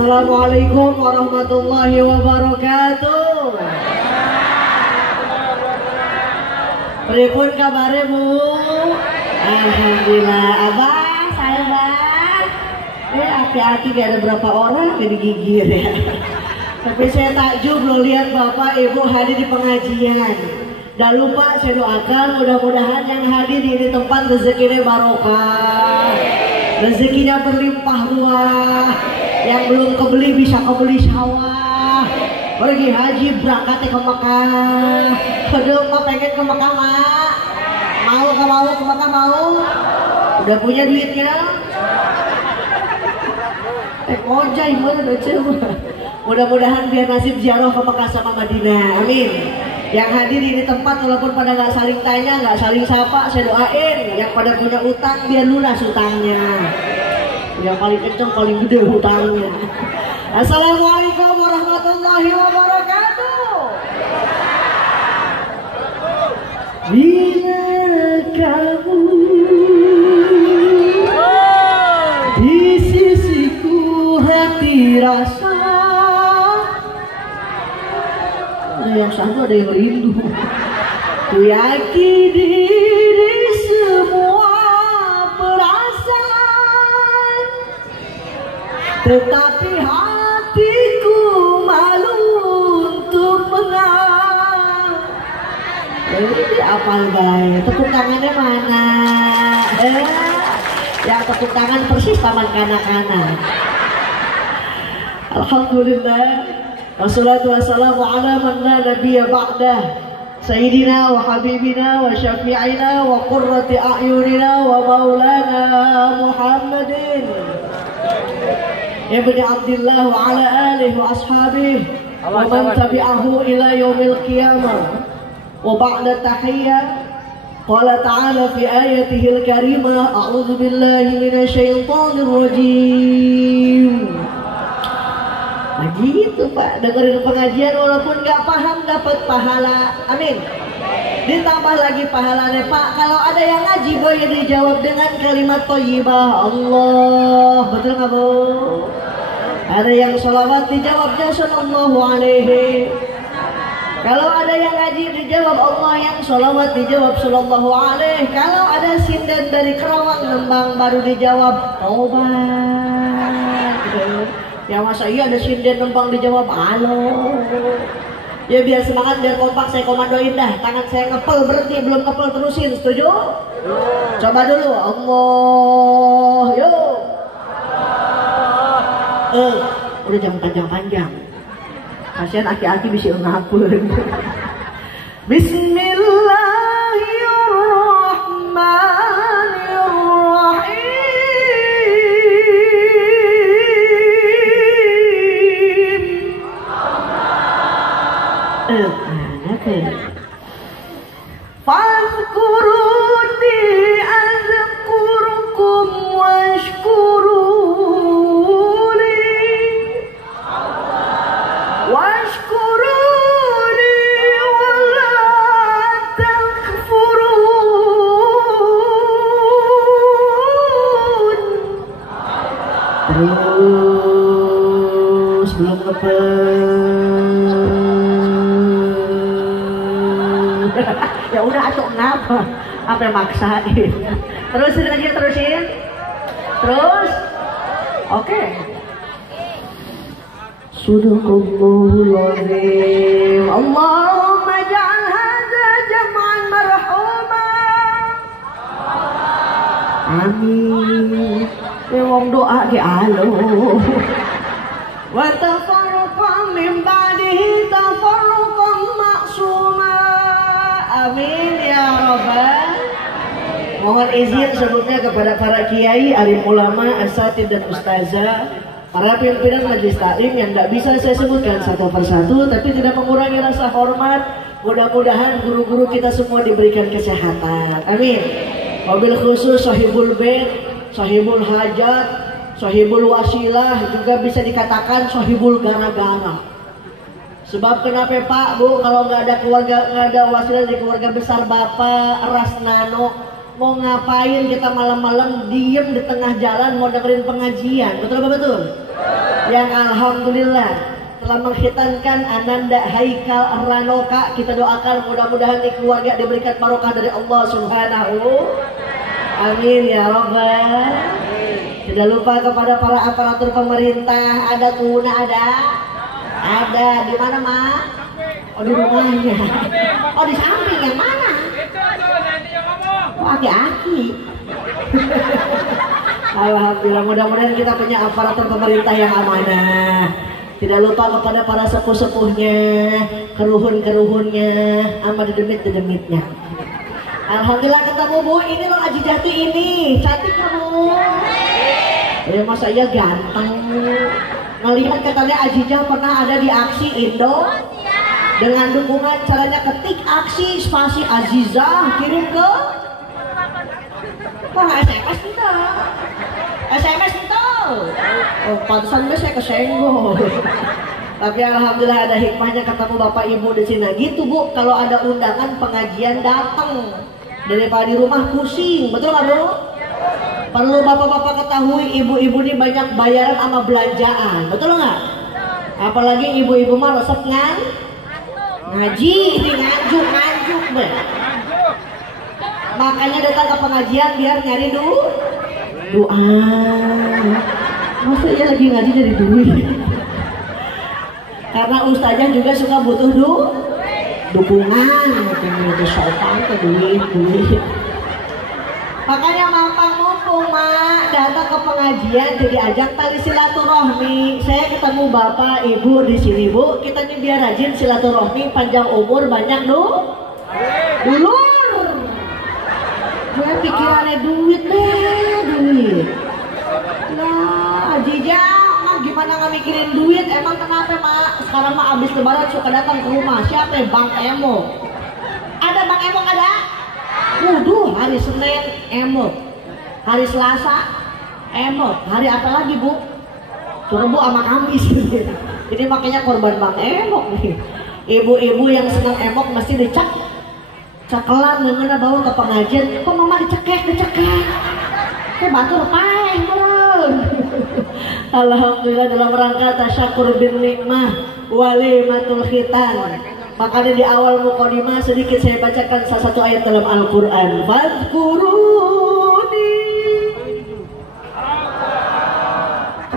Assalamualaikum warahmatullahi wabarakatuh. Pripun kabare Bu? Alhamdulillah. Abang, saya Bang. Hati-hati gak ada berapa orang yang digigir ya. Tapi saya takjub loh lihat Bapak Ibu hadir di pengajian. Jangan lupa saya doakan mudah-mudahan yang hadir di tempat rezekinya barokah, rezekinya berlimpah ruah. Yang belum kebeli bisa kebeli sawah. Pergi haji berangkat ke Mekah. Aduh, Mak pengen ke Mekah, Mak. Mau ke Mekah mau? Udah punya duitnya? Ojai mana coba. Mudah-mudahan biar nasib ziarah ke Mekah sama Madinah. Amin. Yang hadir di tempat walaupun pada nggak saling tanya, nggak saling sapa, saya doain. Yang pada punya utang biar lunas utangnya. Yang paling kenceng paling gede hutangnya. Assalamualaikum warahmatullahi wabarakatuh. Bila kamu di sisiku hati rasa. Ada yang satu ada yang rindu. Ku yakin diri semua perasaan, tetapi hatiku malu untuk menang. Ini apal baik. Tepuk tangannya mana? Yang tepuk tangan persis taman kanak-kanak. Alhamdulillah. Wassalatu wassalamu ala man la nabiyya ba'dah. Sayyidina wa habibina wa syafi'ina wa qurrati a'yunina wa maulana Muhammadin ibni Abdillah wa ala alihi wa ashabihi wa man tabi'ahu ila yaumil qiyamah. Wa ba'da tahiyyah qala ta'ala fi ayatihil karimah a'udzu billahi minasyaitonir rajim. Nah gitu Pak, dengerin pengajian walaupun gak paham dapat pahala. Amin. Ditambah lagi pahalanya Pak, kalau ada yang ngaji boleh dijawab dengan kalimat thayyibah Allah. Betul gak Bu? Ada yang sholawat dijawabnya sallallahu alaihi. Kalau ada yang ngaji dijawab Allah, yang sholawat dijawab sallallahu alaihi. Kalau ada sinden dari Kerawang Lembang baru dijawab taubat. Ya masa iya ada sinden Lembang dijawab halo. Ya biar semangat, biar kompak saya komandoin dah. Tangan saya ngepel berhenti, belum ngepel terusin. Setuju? Coba dulu. Allah. Yuk. Udah jangan panjang-panjang. Kasihan aki-aki bisa ngapun. Bismillahirrahmanirrahim. Fadhkuruni azkurkum washkuruli wala takfurun. Terus belum ya udah asok ngapa? Apa yang maksain? Terusin aja, terusin. Terus, oke. Sadaqallahul azim. Allahumma ja'al hadza jam'an marhuma. Amin. Wong doa ki alo. Wa tafarraqan min ba'dihi tafarraqan ma'suma. Amin ya Rabbal. Mohon izin sebutnya kepada para kiai, alim ulama, asatid dan ustazah, para pimpinan majelis taklim yang tidak bisa saya sebutkan satu persatu, tapi tidak mengurangi rasa hormat. Mudah-mudahan guru-guru kita semua diberikan kesehatan. Amin. Wabil khusus sahibul bait, sahibul hajat, sahibul wasilah, juga bisa dikatakan sahibul gara-gara. Sebab kenapa Pak Bu, kalau nggak ada keluarga, nggak ada wasilah di keluarga besar Bapak Ras Nano, Mau ngapain kita malam-malam diem di tengah jalan mau dengerin pengajian? Betul apa betul? Yang alhamdulillah telah mengkhitankan Ananda Haikal Ranoka, kita doakan mudah-mudahan di keluarga diberikan barokah dari Allah Subhanahu. Amin ya Rabbal. Tidak lupa kepada para aparatur pemerintah, ada tuna ada di mana Mak? Oh di rumahnya. Oh di samping yang mana? Oh aki-aki. Alhamdulillah, mudah-mudahan kita punya aparatur pemerintah yang amanah. Tidak lupa kepada para sepuh-sepuhnya, keruhun-keruhunnya, sama dedemit-dedemitnya. Alhamdulillah ketemu Bu, ini loh Aji Jati ini, cantik kamu. Masa iya ganteng. Ngelihat katanya Aji Jati pernah ada di aksi Indo. Dengan dukungan caranya ketik aksi spasi Azizah kirim ke SMS kita. SMS kita. Oh, pantesan saya kesenggol. Tapi alhamdulillah ada hikmahnya ketemu Bapak Ibu di sini. Gitu Bu, kalau ada undangan pengajian datang. Daripada di rumah pusing, betul nggak Bu? Perlu bapak-bapak ketahui ibu-ibu ini banyak bayaran sama belanjaan, betul nggak? Apalagi ibu-ibu mah resep ngaji, ini nganjuk be. Makanya datang ke pengajian biar nyari doa. Masa iya lagi ngaji dari duit? Karena ustazah juga suka butuh dukungan, itu sopan ke duit. Makanya mampang mumpung Mak datang ke pengajian jadi ajak tali silaturahmi. Saya ketemu Bapak Ibu di sini Bu, kita ini biar rajin silaturahmi, panjang umur, banyak dulur. Gue pikirannya duit duit. Nah, Ajija Mak gimana nggak mikirin duit? Emang kenapa Mak? Sekarang Mak abis lebaran suka datang ke rumah. Siapa ya? Bang Emo. Ada Bang Emo ada? Waduh, hari Senin Emo, hari Selasa Emo, hari apa lagi Bu? Rabu sama Kamis. Jadi makanya korban Bang Emo nih. Ibu-ibu yang senang emok mesti cakelan mengenai bawa ke pengajian. Kok mama dicekek? Batur paeh turun. Alhamdulillah dalam rangka tasyakur bin nikmah walimatul khitan. Makanya di awal mukadimah sedikit saya bacakan salah satu ayat dalam Al-Quran. Fadkuruni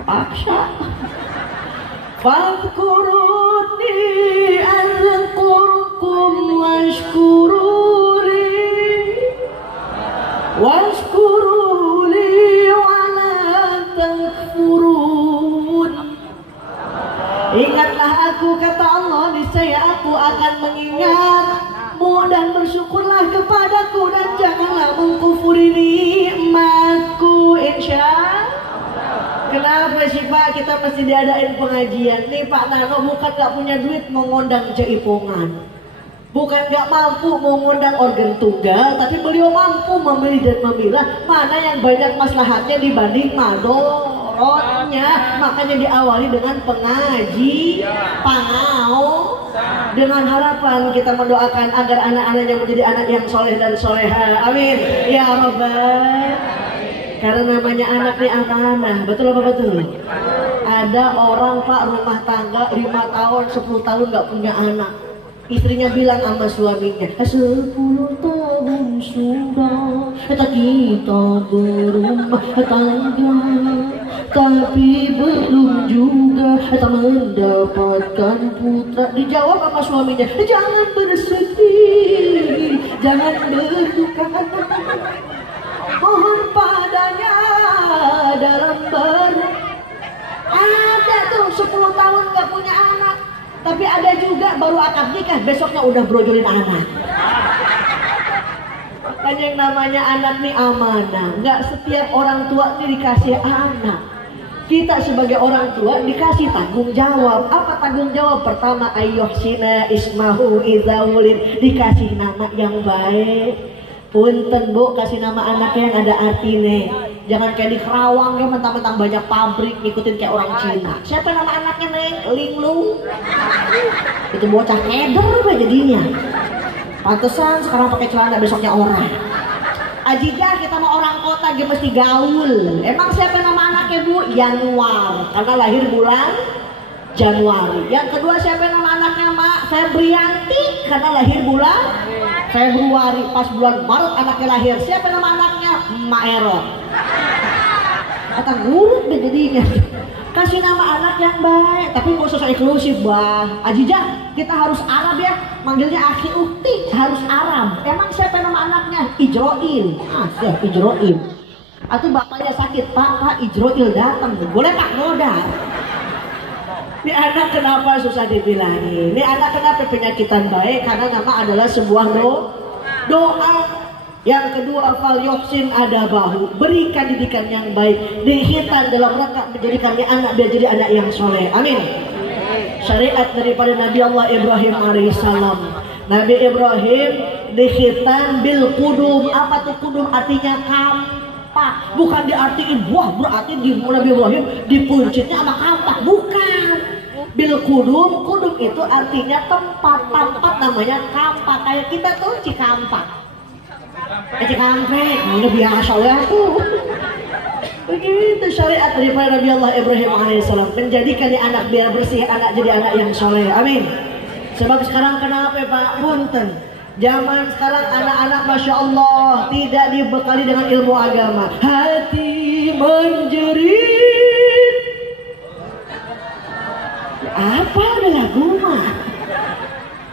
Aksa Fadkuruni azkurkum washkuruli wala takfurun. Ingatlah aku, kata Allah, niscaya aku akan mengingatmu dan bersyukurlah kepadaku dan janganlah mengkufuri nikmatku, insya. Kenapa sih Pak kita mesti diadain pengajian? Nih Pak Nano bukan gak punya duit mau ngundang jaipongan, bukan gak mampu mau ngundang organ tunggal, tapi beliau mampu memilih dan memilah mana yang banyak maslahatnya dibanding madorotnya. Makanya diawali dengan pengaji pangau dengan harapan kita mendoakan agar anak-anaknya menjadi anak yang soleh dan soleha. Amin ya Rabbal. Karena namanya anak ini amanah. Betul apa betul? Ada orang Pak rumah tangga 5 tahun 10 tahun gak punya anak. Istrinya bilang sama suaminya, 10 tahun sudah kita berumah tangga, tapi belum juga mendapatkan putra. Dijawab sama suaminya, jangan bersedih, jangan berduka, mohon padanya dalam ada tuh 10 tahun gak punya anak. Tapi ada juga baru akad nikah besoknya udah brojolin anak. Makanya yang namanya anak nih amanah. Nggak setiap orang tua ini dikasih anak. Kita sebagai orang tua dikasih tanggung jawab. Apa tanggung jawab? Pertama, ayyuhsina ismahu idzawulid, dikasih nama yang baik. Punten Bu, kasih nama anaknya yang ada artinya. Jangan kayak di Kerawang ya mentang-mentang banyak pabrik ngikutin kayak orang Cina. Siapa nama anaknya Neng? Linglung. Itu bocah keder jadinya. Pantesan sekarang pakai celana besoknya orang. Ajijah kita mau orang kota dia mesti gaul. Emang siapa nama anaknya Bu? Januar, karena lahir bulan Januari. Yang kedua siapa nama anaknya Mak? Febrianti, karena lahir bulan Februari. Pas bulan Maret anaknya lahir. Siapa nama anaknya? Mak Ero. Kata guru jadinya. Kasih nama anak yang baik, tapi nggak usah eksklusif bah. Ajijah kita harus Arab ya, manggilnya Aki Ukti harus Arab. Emang siapa nama anaknya? Ijroil. Ya Ijroil. Atau bapaknya sakit, Pak Ijroil datang, boleh Pak modal. Ini anak kenapa susah dibilangin? Ini anak kenapa penyakitan baik? Karena nama adalah sebuah doa. Yang kedua, fal yuhsin adabahu, berikan didikan yang baik, dihitan dalam rangka menjadikannya anak biar jadi anak yang soleh. Amin. Syariat daripada Nabi Allah Ibrahim alaihissalam. Nabi Ibrahim dihitan bil kudum. Apa tuh kudum? Artinya kampak. Bukan diartiin wah berarti di Nabi Ibrahim dipuncitnya sama kampak. Bukan. Bil kudum, kudum itu artinya tempat namanya kampak. Kayak kita tuh Cikampak. Cikampek, udah biasa ya tuh. Begitu syariat daripada Nabi Allah Ibrahim alaihissalam, menjadikan anak biar bersih, anak jadi anak yang soleh. Amin. Sebab sekarang kenapa Pak? Punten. Zaman sekarang anak-anak Masya Allah tidak dibekali dengan ilmu agama. Hati menjerit. Apa ada lagu mah?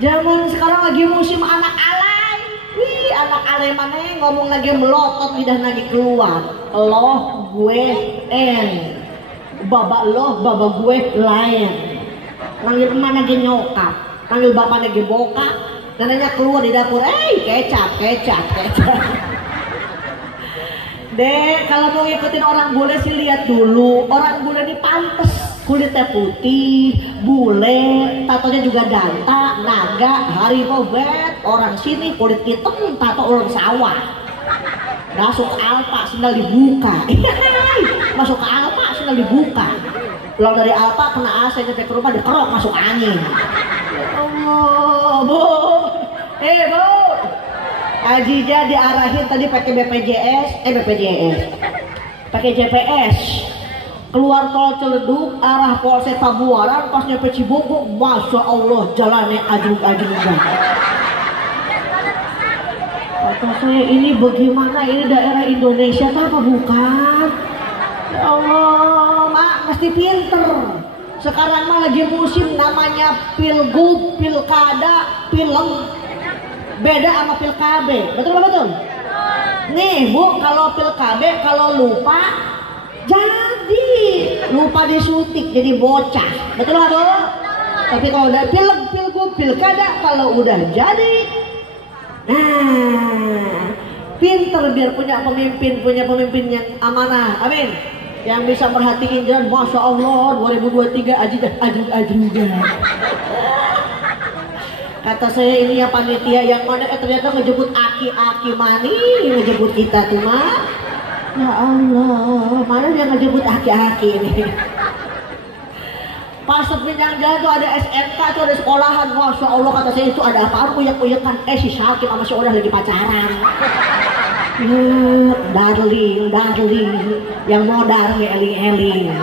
Zaman sekarang lagi musim anak alay. Wih, anak alay mana ngomong lagi melotot lidah lagi keluar. Loh gue en, baba loh baba gue lain. Panggil emak lagi nyokap, panggil bapak lagi bokap. Neneknya keluar di dapur, kecap. Dek, kalau mau ngikutin orang bule sih lihat dulu. Orang bule ini pantes, kulitnya putih, bule, tatonya juga danta, naga, harimau bet. Orang sini kulit hitam, tato orang sawah. Masuk Alfa, sendal dibuka. Masuk ke Alfa, sendal dibuka. Pulang dari Alfa, kena AC, sampai ke rumah dikerok, masuk angin. Allah, Bu. Bu. Ajijah diarahin tadi pakai BPJS, pakai JPS. Keluar tol Ciledug arah Polsek Pabuaran, pas nyampe Cibungku, Masya Allah jalannya ajrug-ajrug. Kata saya ini bagaimana, ini daerah Indonesia apa bukan? Ya Allah, Mak mesti pinter. Sekarang mah lagi musim namanya pilgub, pilkada, film. Beda sama pilkabe, betul betul? Nih Bu, kalau pilkabe kalau lupa jadi lupa disuntik jadi bocah, betul nggak Bu? Tapi kalau udah pilgub, pilkada kalau udah jadi, nah pinter biar punya pemimpin yang amanah, amin. Yang bisa merhatiin jalan, Masya Allah 2023 ajrug-ajrugan. Kata saya ini ya panitia yang mana ternyata ngejemput aki-aki mani ngejemput kita tuh Mak. Ya Allah, mana dia ngejemput aki-aki ini. Pas sepanjang jalan tuh ada SMK tuh ada sekolahan. Masya Allah kata saya itu ada apaan uyak-uyakan. Si Syakib sama si Odah lagi pacaran. Darling yang modal eling-eling.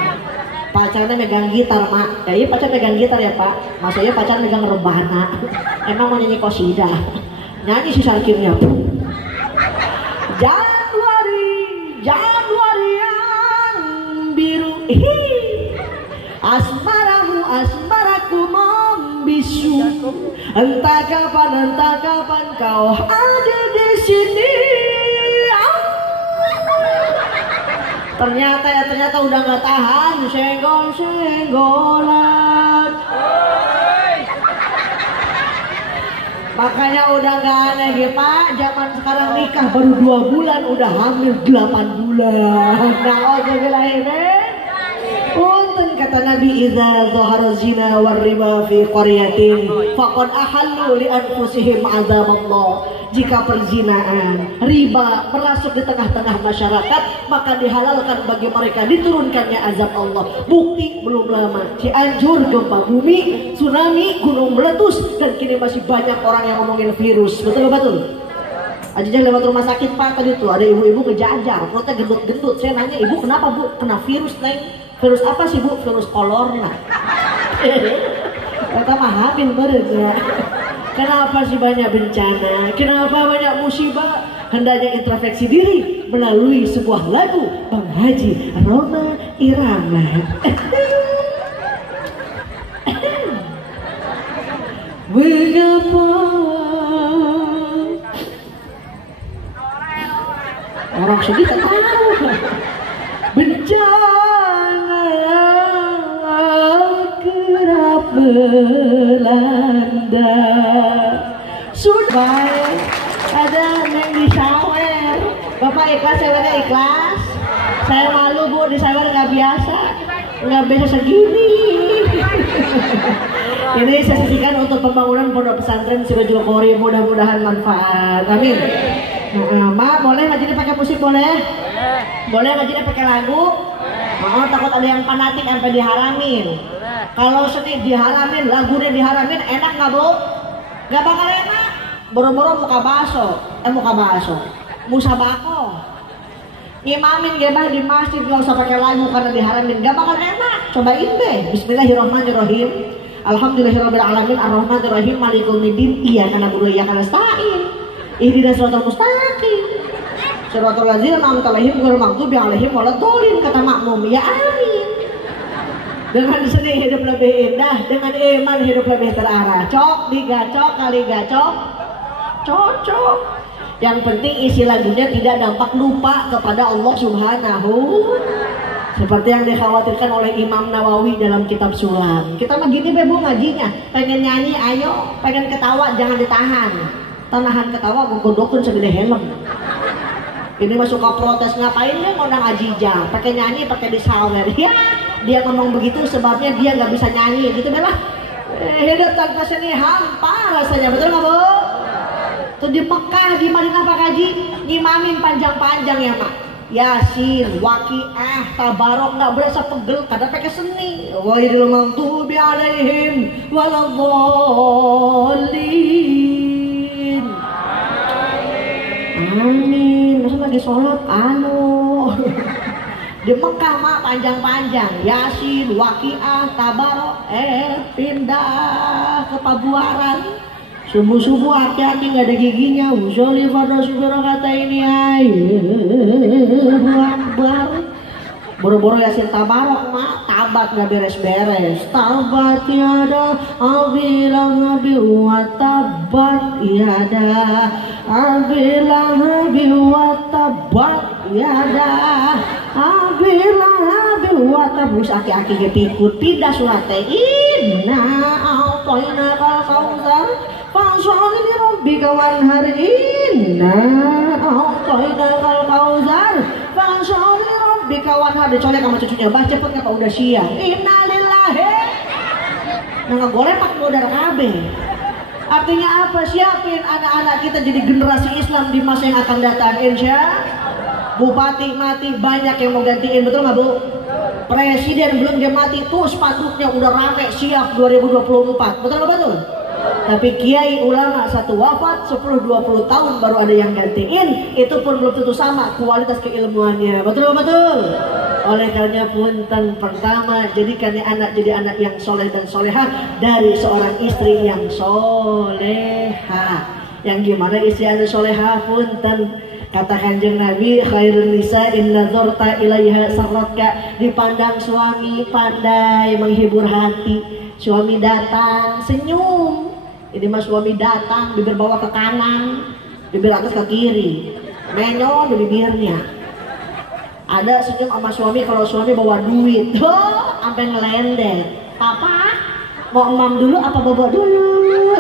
Pacarnya megang gitar Mak. Ya iya pacar megang gitar ya Pak. Maksudnya pacar megang rebana. Emang mau nyanyi kosida. Nyanyi si Sarkirnya. Januari yang biru. Asmaraku membisu. Entah kapan kau ada di sini. Ternyata udah nggak tahan, senggol-senggolan. Makanya udah nggak aneh ya Pak, zaman sekarang nikah baru 2 bulan udah hamil 8 bulan. Punten kata Nabi, idza zahara zina war riba fi qaryatin faqad ahallu li anfusihim azab-Allah. Jika perzinaan, riba merasuk di tengah-tengah masyarakat, maka dihalalkan bagi mereka diturunkannya azab Allah. Bukti belum lama Cianjur gempa bumi, tsunami, gunung meletus, dan kini masih banyak orang yang ngomongin virus. Betul? Aja lewat rumah sakit Pak tadi tuh ada ibu-ibu ngejajar, perutnya gendut-gendut. Saya nanya, ibu kenapa Bu? Kena virus Neng. Virus apa sih Bu? Virus kolorna. Kata mah hamil bener ya. Kenapa sih banyak bencana? Kenapa banyak musibah? Hendaknya introspeksi diri melalui sebuah lagu Bang Haji Roma Irama. Mengapa orang sedih tak tahu bencana kerap melanda. Sudah ada yang disawer. Bapak ikhlas, saya ikhlas. Saya malu Bu, disawer nggak biasa segini. Ini saya sisihkan untuk pembangunan pondok pesantren Sirajul Qori, mudah-mudahan manfaat. Amin. Mak, boleh ngajinya pakai musik boleh? Boleh ngajinya pakai lagu? Oh, takut ada yang fanatik sampai diharamin. Kalau seni diharamin, lagunya diharamin, enak nggak Bu? Nggak bakal enak. Boro-boro muka bakso, musabako. Ngimamin gebah di masjid nggak usah pakai lagu karena diharamin, nggak bakal enak. Cobain deh. Bismillahirrahmanirrahim. Alhamdulillahirrahmanirrahim. Ar-Rahmanirrahim. Malikul Yaumiddin. Iya karena buru iya karena stain. Ihdinas siratal mustaqim. Siratal ladzina an'amta 'alaihim ghairil maghdubi 'alaihim waladdallin, kata makmum. Ya amin. Dengan seni hidup lebih indah, dengan iman hidup lebih terarah. Cok digacok kali gacok cocok. Yang penting isi lagunya tidak dampak lupa kepada Allah Subhanahu. Seperti yang dikhawatirkan oleh Imam Nawawi dalam kitab Sulam. Kita mah gini Bu ngajinya, pengen nyanyi ayo, pengen ketawa jangan ditahan. Tanahan ketawa gue godokun segede helm. Ini mah suka protes, ngapain dia ngundang Ajija, pakai nyanyi pakai disawer. Ya, dia ngomong begitu sebabnya dia nggak bisa nyanyi gitu belah. Hidup tanpa seni hampa rasanya, betul nggak Bu? Tuh di Mekah, di Madinah Pak Haji ngimamin panjang-panjang ya Mak. Yasin, Waqiah, Tabarok nggak berasa pegel karena pakai seni. Wailul maghdubi 'alaihim waladdallin. Amin. Masa lagi sholat di Mekah Mak panjang-panjang. Yasin, Waqiah, Tabarok, pindah ke Pabuaran. Subuh-subuh hati-hati nggak ada giginya. Usolli pada subhanahu kata ini Akbar. Boro-boro Yasin Tabarok Mak, tabat nggak beres-beres. Tabat tiada abilang nabi wa tabat tiada abilang nabi wa tabat tiada abilang nabi wa tabat. Aki-aki pikut pindah surat inna a'tayna kal kautsar fasholli li rabbika wanhar inna a'tayna kal kautsar fasholli li rabbika wanhar. Dicolek sama cucunya, bah cepet ngapa udah siang. Innalillahi. Nah ngegolek pak modal kabeh. Artinya apa? Siapin anak-anak kita jadi generasi Islam di masa yang akan datang. Insya Bupati mati banyak yang mau gantiin, betul nggak Bu? Presiden belum dia mati tuh spanduknya udah rame siap 2024, betul nggak betul? Tapi kiai ulama satu wafat 10-20 tahun baru ada yang gantiin, itu pun belum tentu sama kualitas keilmuannya, betul betul. Oleh karena punten, pertama jadikan anak jadi anak yang soleh dan soleha dari seorang istri yang soleha. Yang gimana istri anda soleha? Punten, kata Kanjeng Nabi, khairun nisa in nadzarta ilaiha sarratka. Dipandang suami pandai menghibur hati. Suami datang senyum. Ini mah suami datang bibir bawah ke kanan, bibir atas ke kiri, menyol di bibirnya. Ada senyum sama suami kalau suami bawa duit, sampai ngelender. Papa mau emam dulu apa bawa dulu?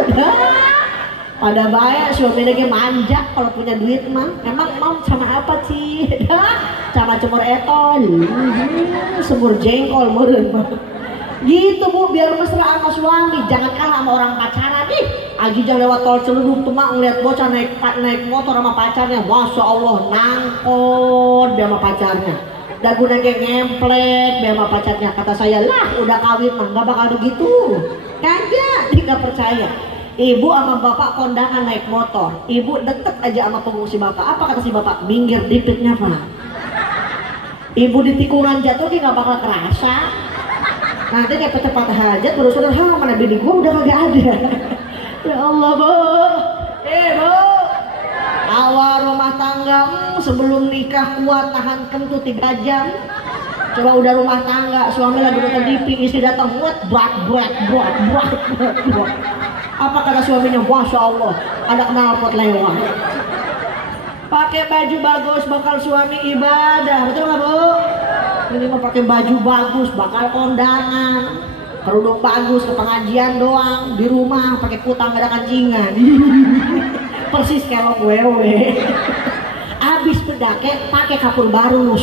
Pada bayar suami lagi manja kalau punya duit mah. Emang mau sama apa sih? Sama cemur etol, semur jengkol meureun mah. Gitu Bu, biar mesra sama suami, jangan kalah sama orang pacaran nih. Aji jangan lewat tol Celuduk tuh mak ngeliat bocah naik motor sama pacarnya, masya Allah nangkot dia sama pacarnya. Dagunya kayak ngemplek dia sama pacarnya. Kata saya lah udah kawin mah nggak bakal begitu. Kagak, tidak percaya. Ibu sama bapak kondangan naik motor. Ibu deket aja sama pengungsi bapak. Apa kata si bapak? Minggir dikitnya pak. Ibu di tikungan jatuh dia nggak bakal kerasa. Nanti dia cepat hajat baru sadar, mana bini gua udah kagak ada. Ya Allah bu. Bu. Awal rumah tangga sebelum nikah kuat tahan kentut 3 jam. Coba udah rumah tangga, suami lagi nonton TV, istri datang buat brak. Apa kata suaminya? Masya Allah, ada knalpot lewat. Pakai baju bagus bakal suami ibadah, betul nggak bu? Ini mau pakai baju bagus bakal kondangan, kerudung bagus ke pengajian doang, di rumah pakai kutang ada kancingan. Persis kelok wewe. Abis pedake pakai kapur baru.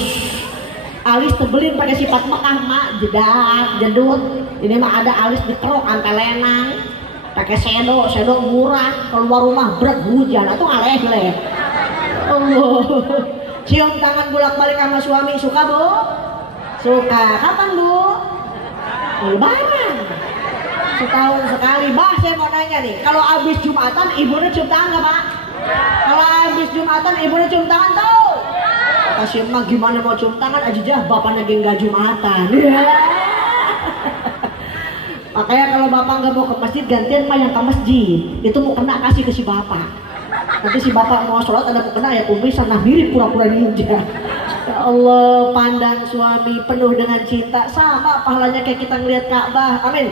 Alis tebelin pakai sifat Mekah mak, jedak, jedut. Ini mah ada alis dikerok antelenang, pakai sedo murah, keluar rumah berat hujan, atau ngaleh-leh. Allah. Cium tangan bolak-balik sama suami, suka bu? Suka. Kapan bu? Lebaran. Setahun sekali. Bah, saya mau nanya nih, kalau abis Jumatan ibunya cium tangan nggak pak? Kalau abis Jumatan ibunya cium tangan tuh? Kasih emak gimana mau cium tangan aja jah, bapaknya nggak Jumatan. Makanya kalau bapak nggak mau ke masjid, gantian mah yang ke masjid. Itu mau kena kasih ke si bapak. Nanti si bapak mau sholat ada mau kena ya kumis sana mirip pura-pura ninja. Ya Allah, pandang suami penuh dengan cinta, sama pahalanya kayak kita ngelihat Ka'bah. Amin.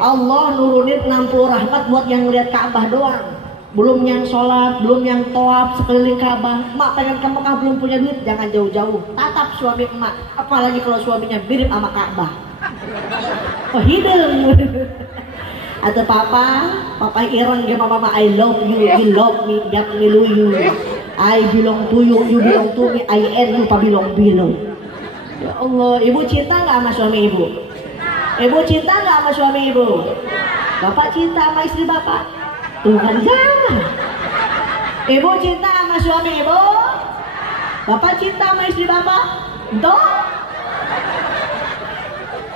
Allah nurunin 60 rahmat buat yang ngelihat Ka'bah doang. Belum yang sholat, belum yang tawaf sekeliling Ka'bah. Mak pengen ke Mekah belum punya duit, jangan jauh-jauh. Tatap suami emak, apalagi kalau suaminya mirip sama Ka'bah. Oh hidung. Atau papa Iran ke mama, I love you, you love me, yak milu you. I belong to you, you belong to me, I and you, pa belong. Ya Allah, ibu cinta nggak sama suami ibu? Ibu cinta nggak sama suami ibu? Bapak cinta sama istri bapak? Tuhan jangan. Ibu cinta sama suami ibu? Bapak cinta sama istri bapak? Tuh.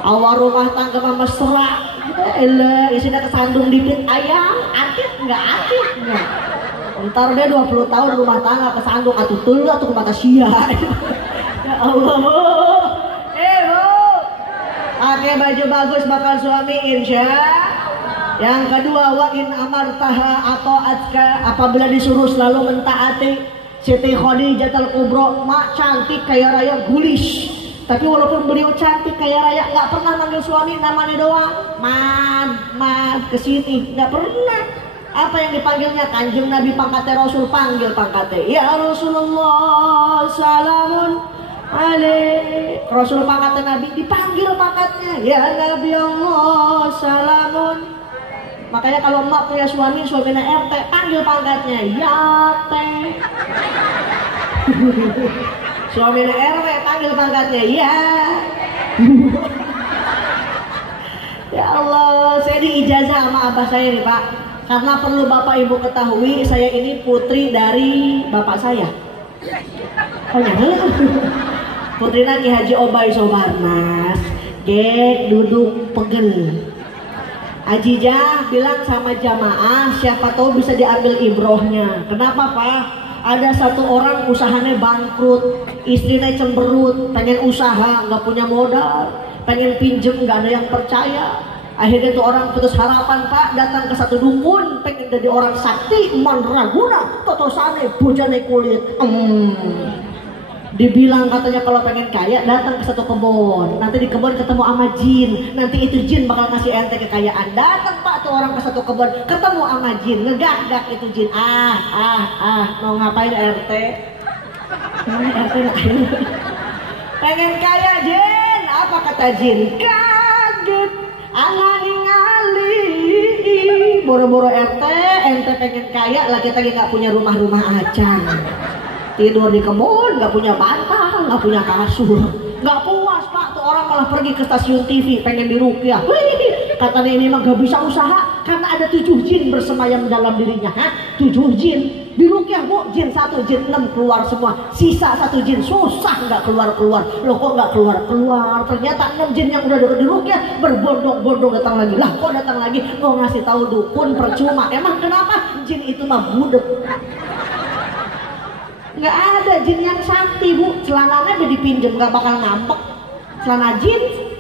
Awal rumah tangga mama serak. Elah, isinya kesandung dikit ayam, aktif nggak? Ntar dia 20 tahun rumah tangga kesandung atuh tulu atuh ke mata sia. Ya Allah bu. Bu. Pakai baju bagus bakal suami insya. Yang kedua, wa in amartaha atau atka, apabila disuruh selalu mentaati. Siti Khadijatul Kubra mak cantik kaya raya gulis. Tapi walaupun beliau cantik kaya raya nggak pernah manggil suami namanya doang. Mad kesini nggak pernah. Apa yang dipanggilnya? Kanjeng Nabi pangkatnya Rasul, panggil pangkatnya. Ya Rasulullah salamun alaik. Rasul pangkatnya Nabi dipanggil pangkatnya. Ya Nabi Allah salamun. Makanya kalau emak punya suaminya RT, panggil pangkatnya ya teh. Suaminya RW panggil pangkatnya ya. Ya Allah, saya diijazah sama abah saya nih pak. Karena perlu bapak ibu ketahui, saya ini putri dari bapak saya. Oh ya, putri Ki Haji Obay Sobarnas. Gek duduk pegel. Ajijah bilang sama jamaah, siapa tahu bisa diambil ibrohnya. Kenapa pak? Ada satu orang usahanya bangkrut, istrinya cemberut, pengen usaha nggak punya modal, pengen pinjem nggak ada yang percaya. Akhirnya tuh orang putus harapan pak, datang ke satu dukun, pengen jadi orang sakti, mandraguna, totosane, bojane kulit. Dibilang katanya kalau pengen kaya datang ke satu kebun, nanti di kebun ketemu sama jin, nanti itu jin bakal ngasih ente kekayaan. Datang pak tuh orang ke satu kebun, ketemu sama jin, ngegak-gak itu jin. Mau ngapain RT? RT pengen kaya jin, apa kata jin? Kaget, ngali, boro-boro RT, ente pengen kaya, lagi nggak punya rumah acan. Tidur di kebun, nggak punya bantal, nggak punya kasur, nggak puas pak. Tuh orang malah pergi ke stasiun TV, pengen diruqyah. Katanya ini mah nggak bisa usaha, Karena ada 7 jin bersemayam dalam dirinya. 7 jin. Diruqyah bu, jin 1, jin 6 keluar semua. Sisa 1 jin susah nggak keluar-keluar. Loh kok nggak keluar-keluar? Ternyata 6 jin yang udah diruqyah berbondong-bondong datang lagi. Lah kok datang lagi? Mau ngasih tahu dukun percuma. Emang kenapa? Jin itu mah budek. Nggak ada jin yang sakti bu. Celananya udah dipinjem, nggak bakal ngambek. Celana jin.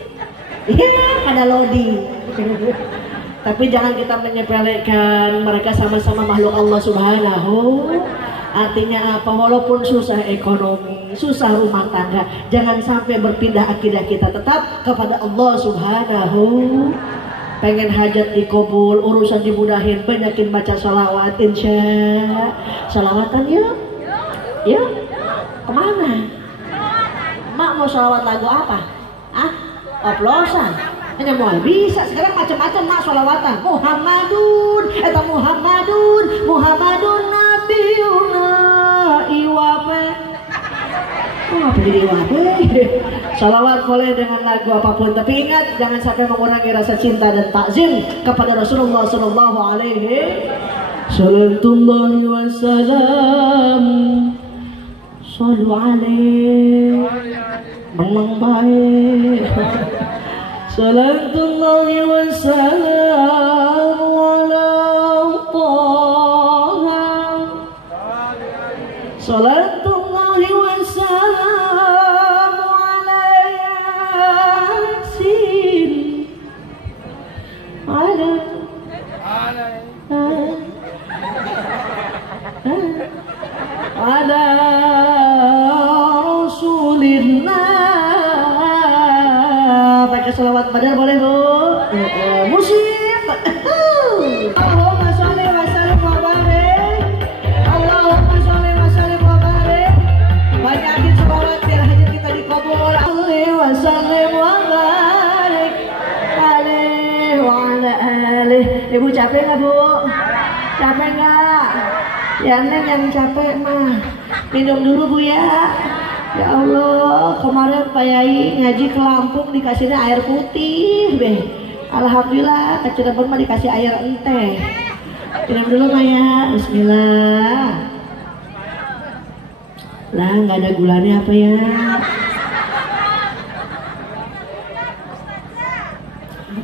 Iya, ada lodi. Tapi jangan kita menyepelekan, mereka sama-sama makhluk Allah Subhanahu. Artinya apa? Walaupun susah ekonomi, susah rumah tangga, jangan sampai berpindah akidah kita tetap kepada Allah Subhanahu. Pengen hajat dikabul, urusan dimudahin, banyakin baca salawat, insya. Salawatan yuk. Yuk. Kemana? Mak mau salawat lagu apa? Oplosan. Hanya mau bisa sekarang macam-macam nak sholawatan. Muhammadun Nabiuna iwape. Oh apa jadi iwape? Sholawat boleh dengan lagu apapun, tapi ingat jangan sampai mengurangi rasa cinta dan takzim kepada Rasulullah Sallallahu Alaihi Wasallam. Shollu alaihi memang baik. Salatullahi wassalamu ala Taha. Salatullahi wassalamu ala Yasin. Ala Rasulillah. Pakai selawat badar boleh bu? Musik. Allahumma sholli wa sallim wa barik. Allahumma sholli wa sallim wa barik. Banyakin selawat biar hajat kita dikabul. Sholli wa sallim wa barik. Alaihi wa ala alihi. Ibu capek nggak bu? Capek nggak? Ya neng yang capek mah minum dulu bu ya. Ya Allah, kemarin Pak Yai ngaji ke Lampung dikasihnya air putih deh. Alhamdulillah ke Cirebon mah dikasih air ente. Minum dulu Maya. Bismillah. Lah nggak ada gulanya apa ya?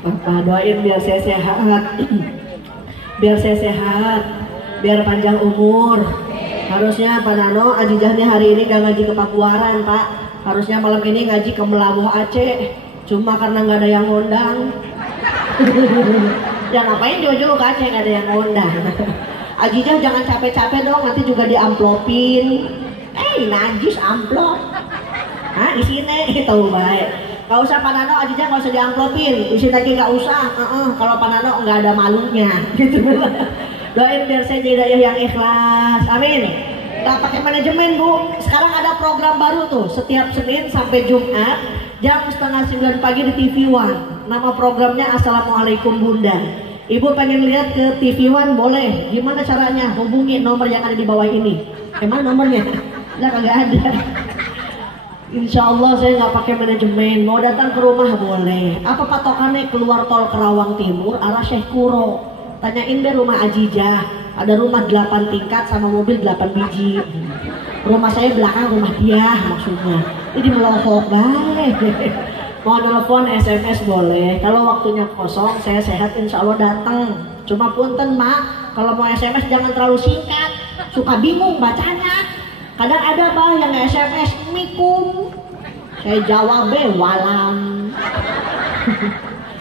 Papa doain biar saya sehat. Biar saya sehat, biar panjang umur. Harusnya Pak Nano Ajijahnya hari ini gak ngaji ke Pakuaran Pak. Harusnya malam ini ngaji ke Melabuh Aceh. Cuma karena gak ada yang ngundang. Ya ngapain jauh-jauh ke Aceh gak ada yang ngundang. Ajijah jangan capek-capek dong, nanti juga diamplopin. Najis amplop. Di sini tahu baik. Gak usah Pak Nano Ajijah gak usah diamplopin. Di sini lagi gak usah. Kalau Pak Nano gak ada malunya. Gitu. Doain biar saya jadi daya yang ikhlas, amin. Kita pakai manajemen bu. Sekarang ada program baru tuh, setiap Senin sampai Jumat jam 8:30 pagi di TV One. Nama programnya Assalamualaikum Bunda. Ibu pengen lihat ke TV One boleh. Gimana caranya? Hubungi nomor yang ada di bawah ini. Emang nomornya? Udah kagak ada. Insya Allah saya nggak pakai manajemen. Mau datang ke rumah boleh. Apa patokannya? Keluar tol Kerawang Timur arah Syekh Kuro. Tanyain deh rumah Ajijah. Ada rumah 8 tingkat sama mobil 8 biji. Rumah saya belakang rumah dia maksudnya. Ini melonjak baik. Mau telepon SMS boleh. Kalau waktunya kosong saya sehat insya Allah datang. Cuma punten mak, kalau mau SMS jangan terlalu singkat. Suka bingung bacanya. Kadang ada bah yang SMS mikum. Saya jawab walam.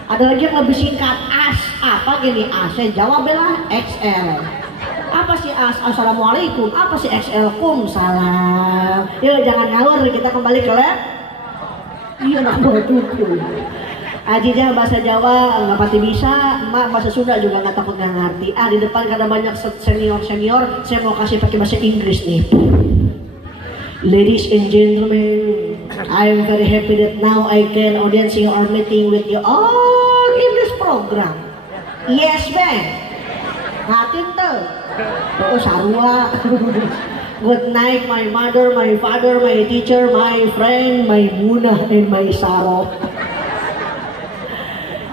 Ada lagi yang lebih singkat, as, apa gini as, saya jawab lah XL. Apa sih as? Assalamualaikum. Apa sih XL? Kum salam. Yuk jangan ngawur, kita kembali ke lab. Iya nak betul. Ajijah bahasa Jawa nggak pasti bisa, emak bahasa Sunda juga nggak takut nggak ngerti. Di depan karena banyak senior, saya mau kasih pakai bahasa Inggris nih. Ladies and gentlemen, I am very happy that now I can audiencing or meeting with you all in this program. Yes, man. Ngatin tuh. Oh, sarua. Good night, my mother, my father, my teacher, my friend, my Munah, and my Saro.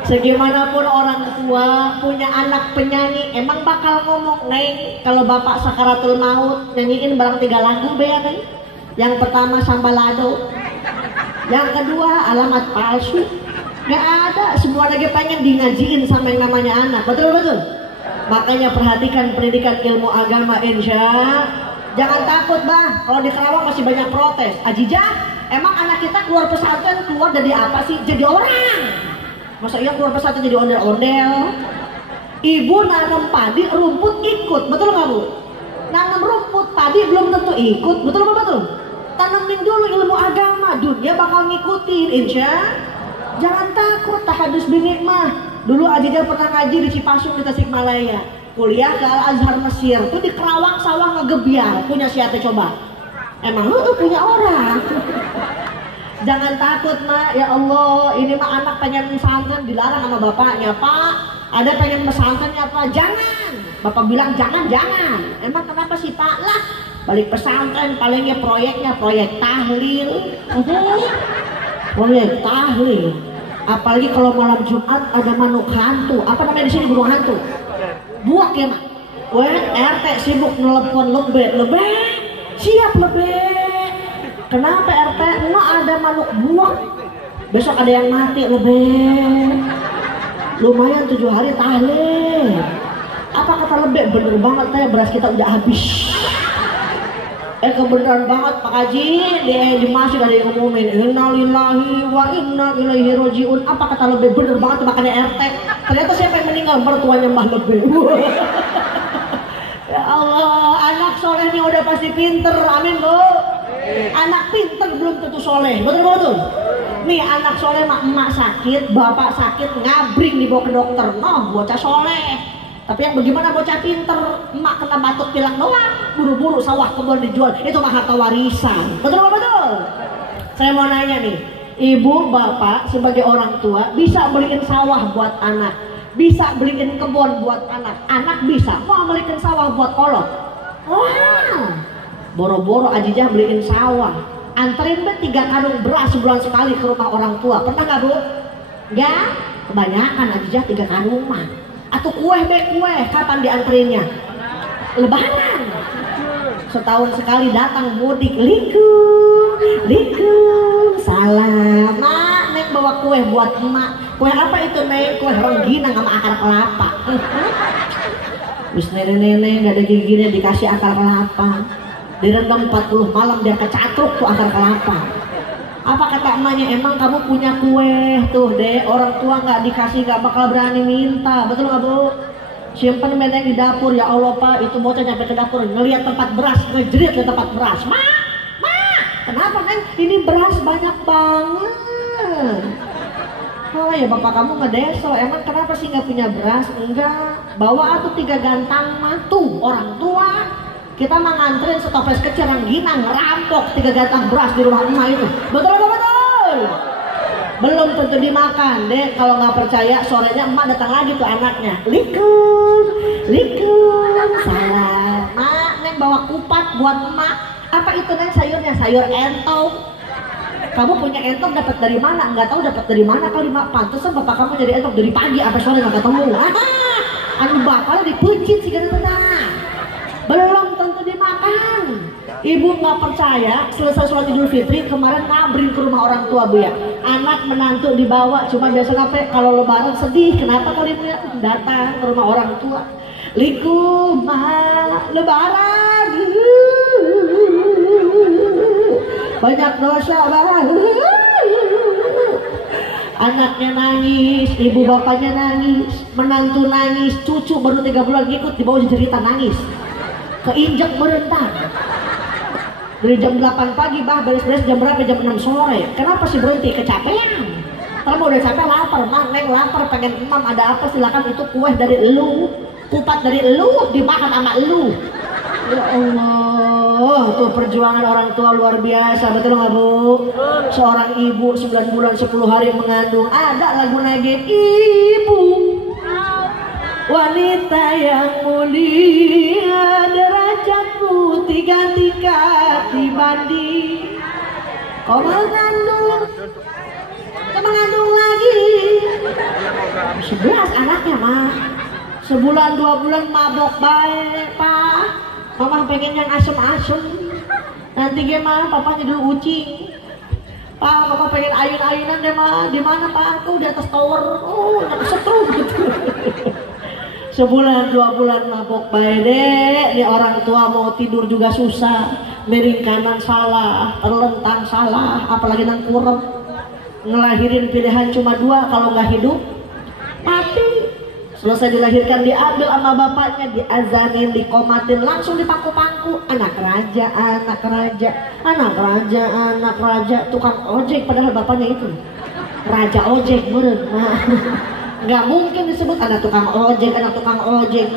Segimanapun orang tua punya anak penyanyi, emang bakal ngomong, Neng, kalau bapak sakaratul maut nyanyiin barang 3 lagu be ya Neng. Yang pertama Sambalado, yang kedua Alamat Palsu. Gak ada, semua lagi pengen di ngajiin sama yang namanya anak. Betul-betul. Makanya perhatikan pendidikan ilmu agama, insya. Jangan takut bah, kalau di Karawang masih banyak protes. Ajijah, emang anak kita keluar pesantren keluar dari apa sih? Jadi orang. Masa iya keluar pesantren jadi ondel-ondel? Ibu nanam padi, rumput ikut, betul nggak Bu? Nanam rumput, padi belum tentu ikut, betul nggak betul? Tanamin dulu ilmu agama, dunia bakal ngikutin, insya. Jangan takut, tahadus binikmah. Dulu Ajijah pernah ngaji di Cipasung di Tasikmalaya. Kuliah ke Al-Azhar Mesir, tuh di Kerawang sawah ngegebiar, punya siapa coba? Emang lu punya orang. Jangan takut mak, ya Allah, ini mah anak pengen pesantren dilarang sama bapaknya. Pak, ada pengen pesantrennya apa? Jangan. Bapak bilang jangan. Emang kenapa sih Pak? Lah, balik pesantren palingnya proyeknya proyek tahlil. Proyek tahlil. Apalagi kalau malam Jumat ada manuk hantu. Apa namanya di sini, burung hantu? Buak ya mak. RT sibuk nelpon lebe. Siap lebe. Kenapa RT? Nggak ada manuk buak. Besok ada yang mati lebih. Lumayan 7 hari tahlil. Apa kata lebih? Bener banget teh, beras kita udah habis. Kebenaran banget Pak Haji. Di masjid ada yang ngomongin innalillahi wa inna ilaihi rajiun. Apa kata lebih? Bener banget makanya RT. Ternyata siapa yang meninggal? Mertuanya Mbah Lebih. Ya Allah, anak solehnya udah pasti pinter. Amin Bu. Anak pinter belum tentu soleh, betul-betul. Nih anak soleh emak sakit, bapak sakit, ngabring dibawa ke dokter, bocah soleh. Tapi yang bagaimana bocah pinter, emak kena batuk pilek doang, buru-buru sawah kebun dijual, itu mah harta warisan, betul-betul. Saya mau nanya nih, ibu bapak sebagai orang tua bisa beliin sawah buat anak, bisa beliin kebun buat anak bisa mau beliin sawah buat kolot. Boro-boro Ajijah beliin sawah, anterin 3 karung beras sebulan sekali ke rumah orang tua. Pernah nggak Bu? Ya, kebanyakan Ajijah 3 karung mah. Atau kue, kapan dianterinnya? Lebaran. Setahun sekali datang mudik, likum, salam. Mak, Neng bawa kue buat emak. Kue apa itu Neng? Kue rengginang sama akar kelapa. Terus nenek-nenek gak ada gigi-giginya dikasih akar kelapa. Direndam 40 malam biar kecatruk tuh akar kelapa. Apa kata emaknya? Emang kamu punya kue tuh deh, orang tua nggak dikasih nggak bakal berani minta, betul nggak Bu? Simpen meneng di dapur. Ya Allah Pak, itu bocah nyampe ke dapur ngelihat tempat beras, ngejerit ke tempat beras. Ma, kenapa Neng? Ini beras banyak banget. Oh ya bapak kamu ngedeso, emang kenapa sih nggak punya beras? Enggak, bawa tuh 3 gantang mah tuh orang tua. Kita mah nganterin setoples kecil yang gina ngerampok 3 gantang beras di rumah emak itu. Betul. Belum tentu dimakan deh. Kalau nggak percaya, sorenya emak datang lagi tuh anaknya. Likum, salam. Mak, Neng bawa kupat buat emak. Apa itu Neng sayurnya? Sayur entong. Kamu punya entong dapat dari mana? Nggak tahu dapat dari mana kali mak. Pantesan bapak kamu jadi entong dari pagi sampai sore nggak ketemu. Anu bapaknya dipuncit sih kan tenang. Belum tentu dimakan. Ibu nggak percaya, selesai sholat Idul Fitri kemarin ngabring ke rumah orang tua Bu ya. Anak menantu dibawa, cuma biasa apa? Kalau lebaran sedih, kenapa kali Bu ya? Datang ke rumah orang tua. Likum, lebaran. Banyak dosa banget. Anaknya nangis, ibu bapaknya nangis, menantu nangis, cucu baru 3 bulan ngikut dibawa cerita nangis. Keinjak berentan dari jam 8 pagi beres-beres jam berapa? Jam 6 sore. Kenapa sih berhenti? Kecapean. Kalau udah capek lapar, Neng lapar pengen imam ada apa silakan, itu kue dari elu, kupat dari elu dimakan sama elu. Ya Allah, tuh perjuangan orang tua luar biasa, betul nggak Bu? Seorang ibu 9 bulan 10 hari mengandung, ada lagu nage ibu. Wanita yang mulia, derajatmu 3 tingkat dibanding. Kau mengandung lagi, 11 anaknya mah. Sebulan 2 bulan mabok baik pak. Mama pengen yang asem-asem. Nanti gimana papanya dulu ucing. Pak, mama pengen ayun-ayunan deh mah. Di mana pak? Tuh di atas tower. Oh, kesetrum gitu. Sebulan 2 bulan mabok baik deh. Ini orang tua mau tidur juga susah. Miring kanan salah, terlentang salah, apalagi nang kurem. Ngelahirin pilihan cuma 2, kalau nggak hidup mati. Selesai dilahirkan diambil sama bapaknya, diazanin, dikomatin, langsung dipangku-pangku. Anak raja, anak raja, anak raja, anak raja. Tukang ojek, padahal bapaknya itu raja ojek, bener. Nggak mungkin disebut anak tukang ojek, anak tukang ojek.